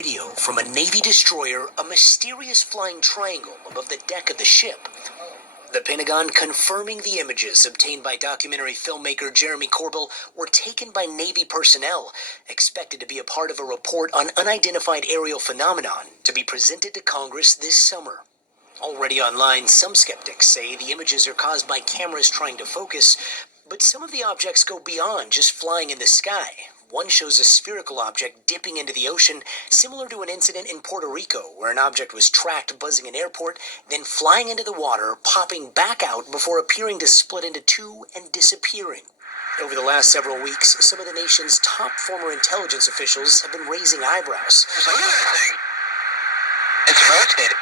Video from a Navy destroyer, a mysterious flying triangle above the deck of the ship. The Pentagon confirming the images obtained by documentary filmmaker Jeremy Corbell were taken by Navy personnel, expected to be a part of a report on unidentified aerial phenomenon to be presented to Congress this summer. Already online, some skeptics say the images are caused by cameras trying to focus, but some of the objects go beyond just flying in the sky. One shows a spherical object dipping into the ocean, similar to an incident in Puerto Rico, where an object was tracked buzzing an airport, then flying into the water, popping back out before appearing to split into two and disappearing. Over the last several weeks, some of the nation's top former intelligence officials have been raising eyebrows. Look at that thing. It's rotating.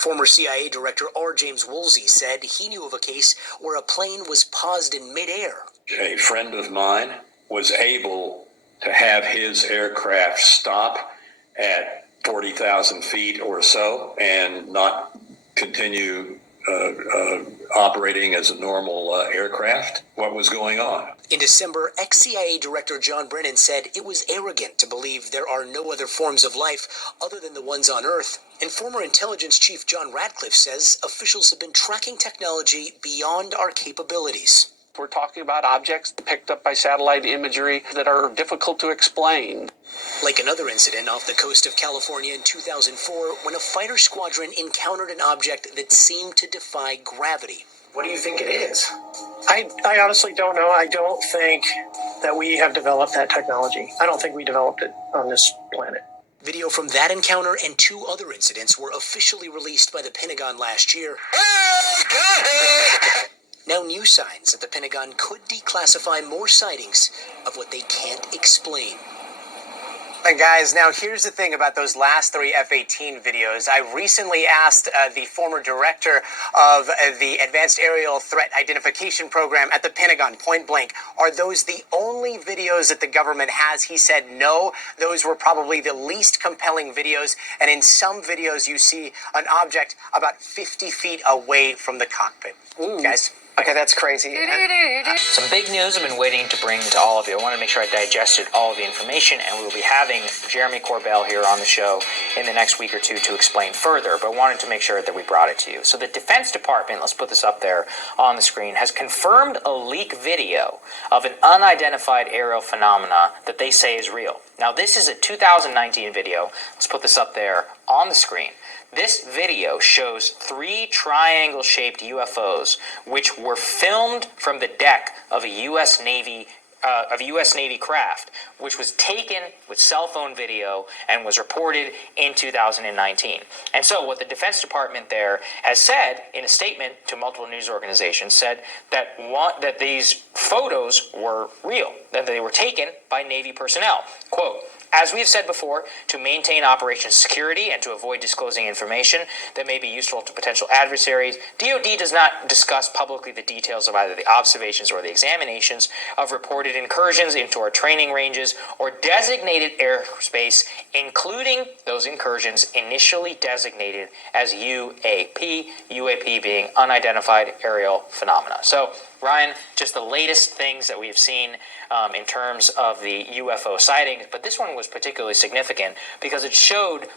Former CIA Director R. James Woolsey said he knew of a case where a plane was paused in midair. A friend of mine was able to have his aircraft stop at 40,000 feet or so and not continue operating as a normal aircraft. What was going on? In December, ex-CIA Director John Brennan said it was arrogant to believe there are no other forms of life other than the ones on Earth. And former intelligence chief John Ratcliffe says officials have been tracking technology beyond our capabilities. We're talking about objects picked up by satellite imagery that are difficult to explain. Like another incident off the coast of California in 2004 when a fighter squadron encountered an object that seemed to defy gravity. What do you think it is? I honestly don't know. I don't think that we have developed that technology. I don't think we developed it on this planet. Video from that encounter and two other incidents were officially released by the Pentagon last year. Now new signs that the Pentagon could declassify more sightings of what they can't explain. And guys, now here's the thing about those last three F-18 videos. I recently asked the former director of the Advanced Aerial Threat Identification Program at the Pentagon, point blank, are those the only videos that the government has? He said no, those were probably the least compelling videos. And in some videos, you see an object about 50 feet away from the cockpit. Ooh. Guys. Okay, that's crazy. Some big news I've been waiting to bring to all of you. I want to make sure I digested all of the information, and we will be having Jeremy Corbell here on the show in the next week or two to explain further, but wanted to make sure that we brought it to you. So the Defense Department, let's put this up there on the screen, has confirmed a leak video of an unidentified aerial phenomena that they say is real. Now, this is a 2019 video. Let's put this up there on the screen. This video shows three triangle-shaped UFOs, which were filmed from the deck of a U.S. Navy craft, which was taken with cell phone video and was reported in 2019. And so what the Defense Department there has said in a statement to multiple news organizations said that these photos were real, that they were taken by Navy personnel. Quote, "As we have said before, to maintain operation security and to avoid disclosing information that may be useful to potential adversaries, DoD does not discuss publicly the details of either the observations or the examinations of reported incursions into our training ranges or designated airspace, including those incursions initially designated as UAP being unidentified aerial phenomena." So, Ryan, just the latest things that we've seen in terms of the UFO sightings, but this one was particularly significant because it showed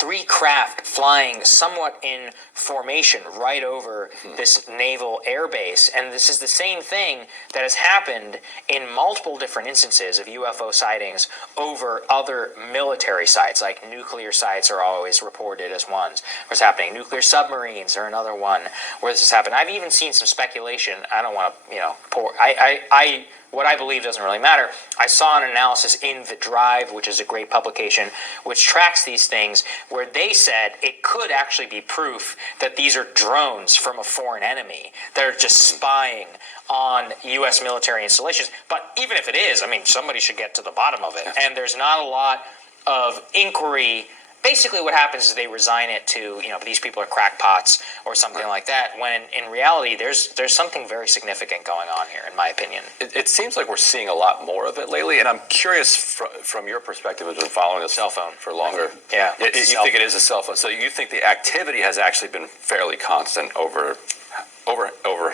three craft flying somewhat in formation right over this naval airbase. And this is the same thing that has happened in multiple different instances of UFO sightings over other military sites, like nuclear sites are always reported as ones. What's happening? Nuclear submarines are another one where this has happened. I've even seen some speculation. I don't want to, what I believe doesn't really matter. I saw an analysis in The Drive, which is a great publication, which tracks these things, where they said it could actually be proof that these are drones from a foreign enemy that are just spying on U.S. military installations. But even if it is, I mean, somebody should get to the bottom of it. And there's not a lot of inquiry. Basically what happens is they resign it to, these people are crackpots or something like that, when in reality there's something very significant going on here, in my opinion. It seems like we're seeing a lot more of it lately, and I'm curious from your perspective, who's been following a cell phone for longer. Yeah. You think it is a cell phone, so you think the activity has actually been fairly constant over Over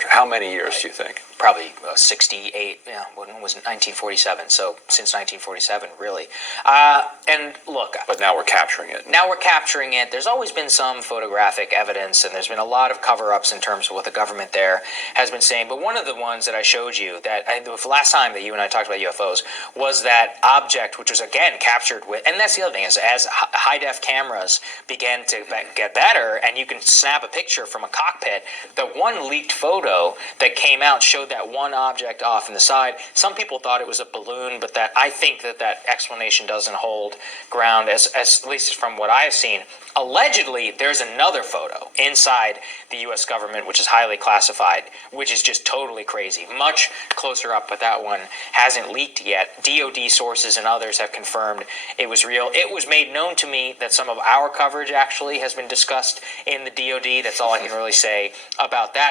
how many years do you think? Probably 68, yeah, when was it? 1947, so since 1947, really. And look, But now we're capturing it. now we're capturing it. There's always been some photographic evidence, and there's been a lot of cover-ups in terms of what the government there has been saying. But one of the ones that I showed you, that the last time that you and I talked about UFOs, was that object, which was again captured with, and that's the other thing, is as high-def cameras began to get better, and you can snap a picture from a cockpit, the one leaked photo that came out showed that one object off in the side. Some people thought it was a balloon, but that I think that explanation doesn't hold ground, as at least from what I have seen. Allegedly, there's another photo inside the U.S. government, which is highly classified, which is just totally crazy. Much closer up, but that one hasn't leaked yet. DOD sources and others have confirmed it was real. It was made known to me that some of our coverage actually has been discussed in the DOD. That's all I can really say about that.